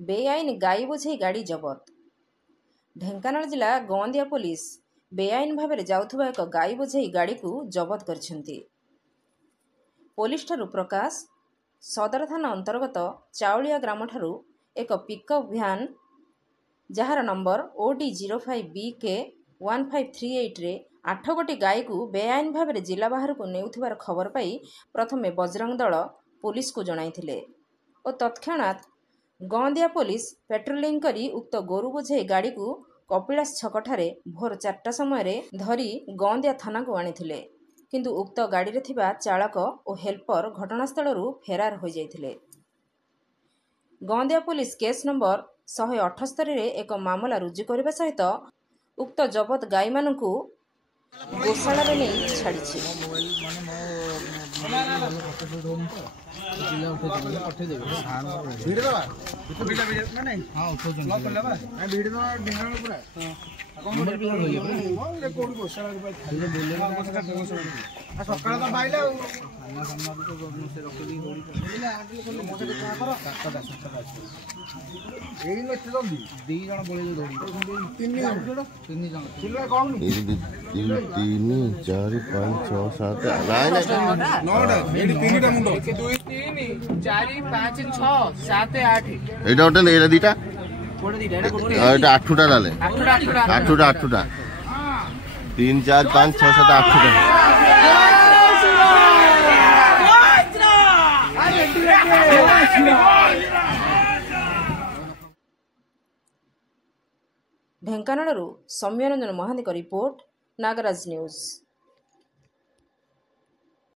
बेआईन गाई बोझे गाड़ी जबत। ढेंकानाल जिला गोंदिया पुलिस बेआईन भाव में जाउथुबा एक गाई बोझे गाड़ी को जबत करछंती। पुलिस ठारू प्रकाश सदर थाना अंतर्गत चाउलिया ग्राम ठारू एक pickup van jar number OD05BK 1538 रे 8 गोटी गाई को बेआईन भाव में जिला बाहर को नेउथिबार खबर पाई प्रथमे बजरंग दल पुलिस को जणाइथिले और तत्क्षणात गोंदिया पुलिस पेट्रोलिंग करी उक्त गोरु बोझे गाड़ी को कपिलास छकठारे भोर 4टा समय धरी गोंदिया थाना को आनिथिले किंतु उक्त गाड़ी रे थिबा चालक और हेल्पर घटनास्थल फेरार हो जाइथिले। गोंदिया पुलिस केस नंबर 178 रे एक मामला रुजु करने सहित उक्त जबत गाई मानू गोशाला रे नहीं छाड़ी। आठटा लाले 8टा 3 4 5 6 7 8टा। Dhenkanal Soumyaranjan Mahanti report Nagaraj news.